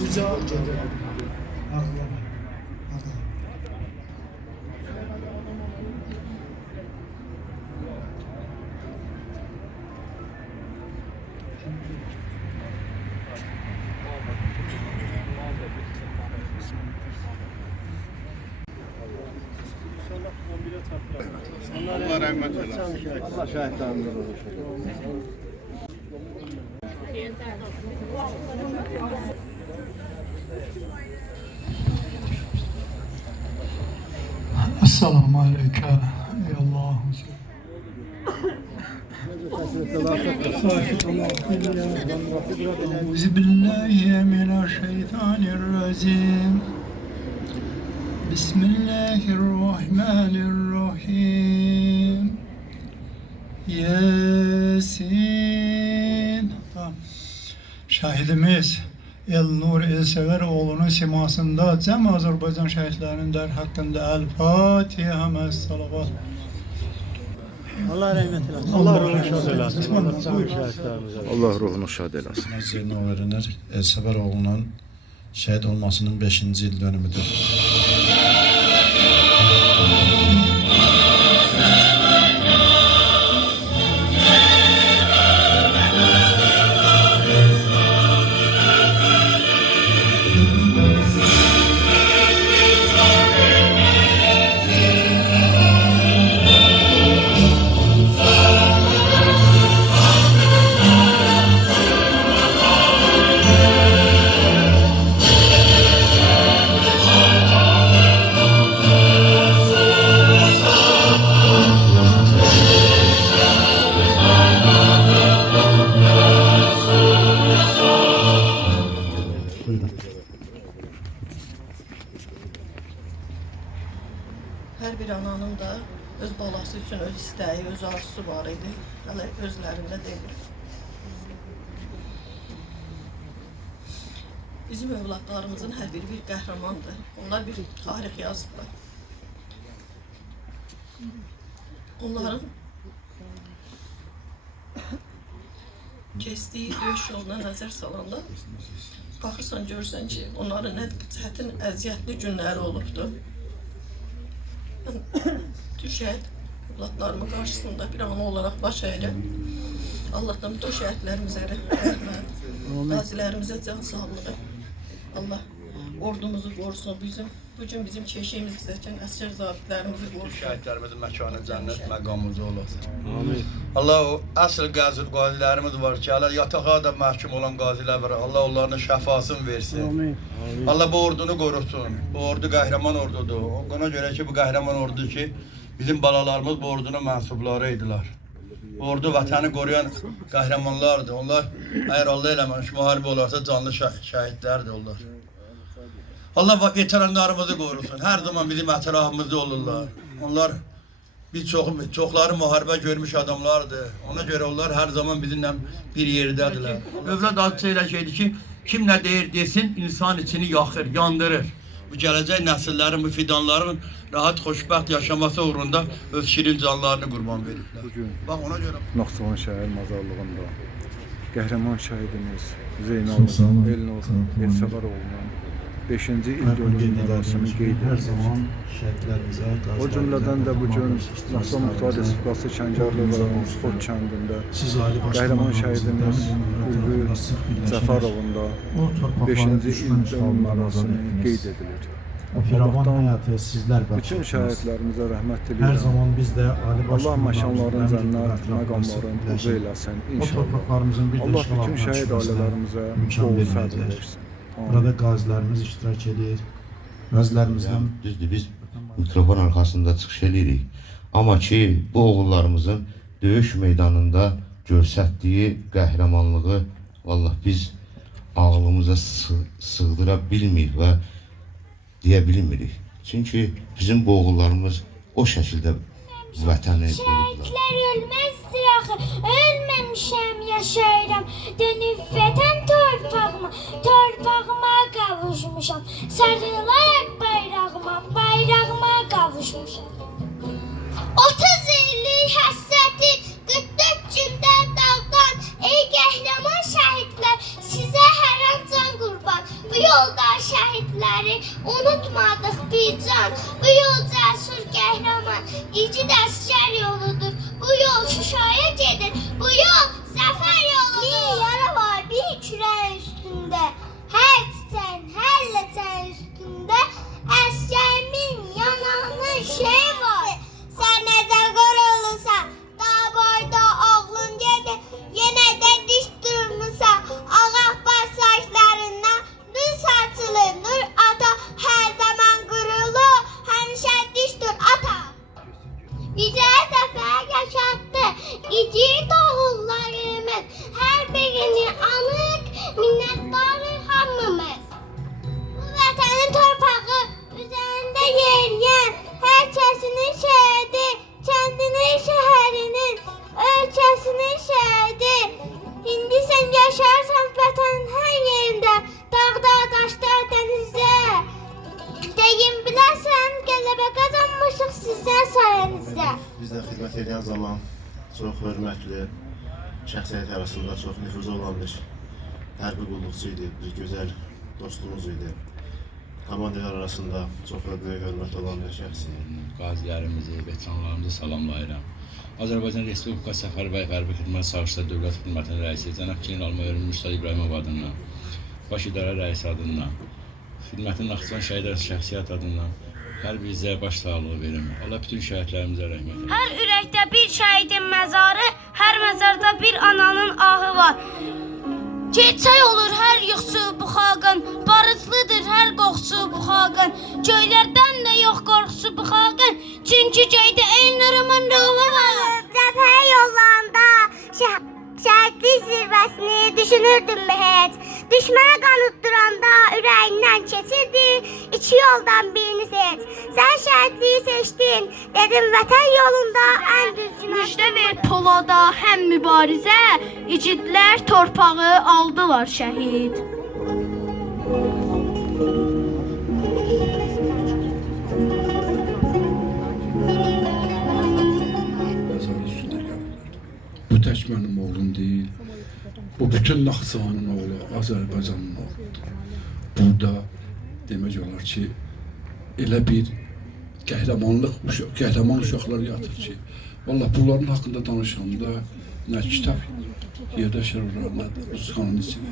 Rica ederim. Allah rahmet eylesin. Allah şahitlerimizden olur. Esselamu Aleyküm. Ey Allah'ım. Euzubillahimineşşeytanirracim. Bismillahirrahmanirrahim. Yasin. Tamam. Şahidimiz Elnur Elsever oğlunun simasında cem Azerbaycan şehitlerinin der hakkında El-Fatiha mes-salavat. Allah rahmet eylesin. Allah ruhunu şad eylesin. Allah ruhunu şad eləsin. Zeynal öğrenir Elsever oğlunun şehit olmasının 5. yıl dönümüdür. Hər bir ananın da öz balası üçün öz istəyi, öz arzusu var idi. Hələ özlərində deyil. Bizim övladlarımızın hər biri bir qəhrəmandır. Onlar bir tarix yazdılar. Onların keçdiyi döyüş yoluna nəzər salanda baxırsan, görürsən ki, onların nə çətin, əziyyətli günləri olubdur. Şəhid övladlarımın qarşısında bir ana olaraq baş əyirəm. Allah'tan bütün şəhidlərimizə rəhmət, qazilərimizə can sağlığı. Allah ordumuzu qorusun. Bugün bizim keşiyimiz seçən əsgər zabitlərimizi qorusun. Şəhidlərimizin məkanı cənnət məqamımızı olasın. Amin. Allah o əsl qazilərimiz var ki, Allah yatağa da məhkum olan qazilər var. Allah onların şəfasını versin. Amin. Allah bu ordunu qorusun. Bu ordu qəhrəman ordudur. Ona görə ki, bu qəhrəman ordu ki, bizim balalarımız bu ordunun mənsubları idilər. Bu ordu vətəni qoruyan qəhrəmanlardır. Onlar əgər Allah eləməmiş müharibə olarsa canlı şəhidlərdir onlar. Allah veteranlarımızı qorusun. Hər zaman bizim ətrafımızda olurlar. Onlar çoxları müharibə görmüş adamlardır. Ona görə onlar hər zaman bizimlə bir yerdədirlər. Övlad adı elə şeydir ki, kim nə deyir desin, insan içini yaxır, yandırır. Bu gələcək nəsillərin, bu fidanların rahat, xoşbəxt yaşaması uğrunda öz şirin canlarını qurban veriblər. Bax ona görə. Naxçıvan şəhər mazarlığında qəhrəman şəhidimiz Zeynal Elnur Elsever oğlunun 5. il dönümü mərasimi qeyd edilir. O cümlədən də bugün Naxçıvan Muxtar Respublikası Kəngərli rayonu Xod kəndində qəhrəman şəhidimiz Ülvi Cəfərovun da 5. il dönümü mərasimi qeyd edilir. Allah'tan bütün şəhidlərimizə rəhmət her diləyirəm. zaman biz de Allah məşanların cənnət, məqamların ucu eləsin inşallah. Allah bütün şəhid ailələrimizə bol səbr versin. Burada qazilərimiz iştirak edir. Qazilərimizdən Düzdür, biz mikrofon arxasında çıxış edirik. Amma ki, bu oğullarımızın döyüş meydanında göstərdiyi qəhrəmanlığı vallahi biz ağlımıza sığdıra bilmirik və deyə bilmirik. Çünki bizim bu oğullarımız o şəkildə vətəni qoruyublar. Şəhidlər ölməzdir axı, ölməmişəm, yaşayıram. Dönüb vətən torpağıma qavuşmuşam. Sarılaraq bayrağıma qavuşmuşam. 30 illik həsrəti 44 gündə dağdan, ey qəhrəman şəhidlər, sizə hər an can qurban. Bu yolda şəhidləri unutmadıq bir can. Bu yol cəsur qəhrəman, igid əsgər yoludur. Bu yol Şuşaya gedir, bu yol zəfər yoludur. Bir yara var bir kürək üstündə, hər çiçəyin, hər ləçəyin üstündə əsgərimin yanağının şey var. Sən necə qırılırsan, dağ boyda oğlun gedir, yenə də diş durmursan, ağappaq saçlarından nur saçılır, nur ata, hər zaman qırılır, həmişə dişdir ata. Bizə zəfər yaşatdı, igid oğullarımız, hər birini anıq, minnətdarı hamımız. Bu vətənin torpağı üzərində yeriyən, hər kəsinin şəhidi, kəndinin şəhərinin, ölkəsinin şəhidi. İndi sən yaşarsan vətənin hər yerində, dağda, daşda, dənizdə. Deyim bilərsən, qələbə qazanmışıq sizdən sayənizdə. Bizdə xidmət edən zaman çox hörmətli, şəxsiyyət arasında çox nüfuzu olan bir hərbi qulluqçu idi, bir gözəl dostumuz idi. Komandalar arasında çox böyük hörmət olan bir şəxs idi. Qazilərimizi, veteranlarımızı salamlayıram. Azərbaycan Respublika Səfərbər Hərbi Xidmət Sağışlar Dövlət Xidmətinin rəisi Cənab General Mayor Mürsəl İbrahimov adından, Baş İdarə rəisi adından, xidmətin Naxçıvan şəhidlər şəxsiyyət adından hər bir bizə baş sağlığı verin. Allah bütün şəhidlərimizə rəhmət eylesin. Hər ürəkdə bir şəhidin məzarı, hər məzarda bir ananın ahı var. Keçək olur hər yuxusu bu xalqın, barıtlıdır hər qoxusu bu xalqın. Göylərdən də yox qorxusu bu xalqın, çünki göydə Elnur'un ruhu var. Cəbhə yollarında şəhidlik zirvəsini düşünürdüm mü heç? Düşmənə qanıtdıranda ürəyindən keçirdi, iki yoldan birini seç. Sən şəhidliyi seçdin, dedim vətən yolunda ən düzgün. Müjdə ver polada həm mübarizə, igidlər torpağı aldılar şəhid. Məzarı üstündə gəlirlər. Bu tək mənim oğlum deyil. Bu bütün Naxçıvanın oğlu, Azərbaycanın oğludur. Burada demək olar ki, elə bir qəhrəman uşaqlar yatır ki, vallahi bunların haqqında danışanda nə kitab yerləşir ora, nə Rusxanın içine.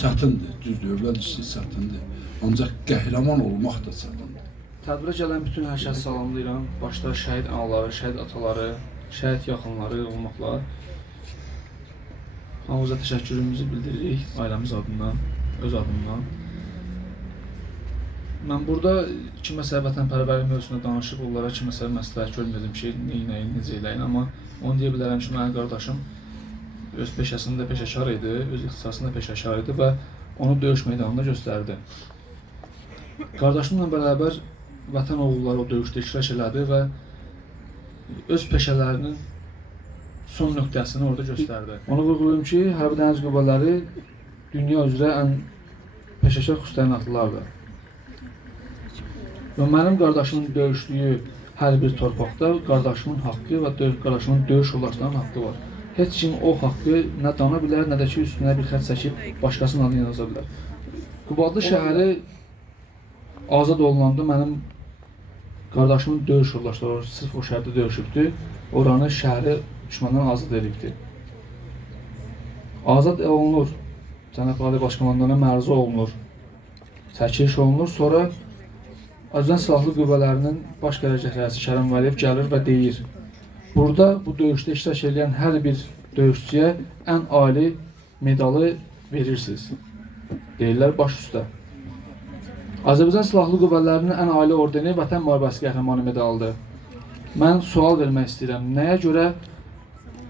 Çətindir, düzdür, övlad işi çətindir. Ancaq qəhrəman olmaq da çətindir. Tədbirə gələn bütün hər kəs salamlayıram. Başda şəhid anaları, şəhid ataları, şəhid yaxınları olmaqla hamımıza təşəkkürümüzü bildiririk ailəmiz adından, öz adından. Mən burada kiməsə vətənpərvərlik mövzusunda danışıb, onlara kiməsə məsləhət görmədim ki, neyin, necə eləyin, amma onu deyə bilərəm ki, mənim qardaşım öz peşəsində peşəkar idi, öz ixtisasında peşəkar idi və onu döyüş meydanında göstərdi. Qardaşımla bərabər vətən oğulları o döyüşdə iştirak elədi və öz peşələrinin son nöqtəsini orada göstərdi. Onu vurğulayım ki, Hərbi Dəniz Qüvvələri dünya üzrə ən peşəkar xüsusiyyətlilərdir. Və mənim qardaşımın döyüşdüyü hər bir torpaqda qardaşımın haqqı və qardaşımın döyüş yoldaşlarının haqqı var. Heç kim o haqqı nə dana bilər, nə də ki üstünə bir xətt çəkib başqasının adını yaza bilər. Qubadlı şəhəri azad olunanda mənim qardaşımın döyüş yoldaşları sırf o şəhərdə döyüşübdü, oranı şəhəri düşməndən azad edibdi. Azad olunur, Cənab Ali Başkomandana məruzə olunur, çəkiliş olunur, sonra Azərbaycan Silahlı Qüvvələrinin baş qərargah rəisi Kərəm Vəliyev gəlir və deyir, burada bu döyüşdə iştirak edən hər bir döyüşçüyə ən ali medalı verirsiniz, deyirlər baş üstə. Azərbaycan Silahlı Qüvvələrinin ən ali ordeni Vətən Müharibəsi Qəhrəmanı medalıdır. Mən sual vermək istəyirəm, nəyə görə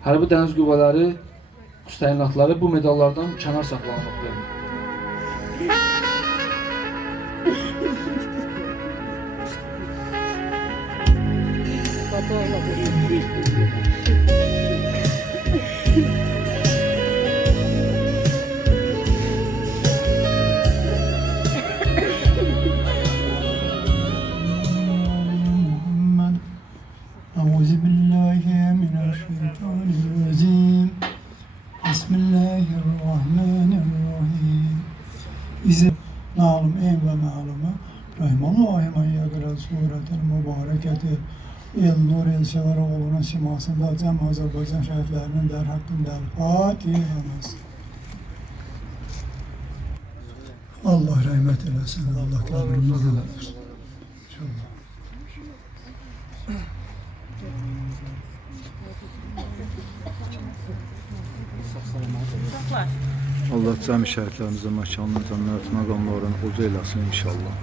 Hərbi Dəniz Qüvvələri təyinatları bu medallardan kənar saxlanılıbdır? أعوذ بالله من الشيطان الرجيم بسم الله الرحمن الرحيم bizim nalım en ve malımı Rahmanullah men yaqra suretel mübareketi El-Nur El-Sever oğlunun simasında cəm Azərbaycan şəhidlərinin dər haqqında Fatihəmiz. Allah rəhmət eləsin, Allah qəbrini nur eləsin. Allah cəmi şəhidlərimizin məkanını cənnət məqamlarını uca eləsin inşallah.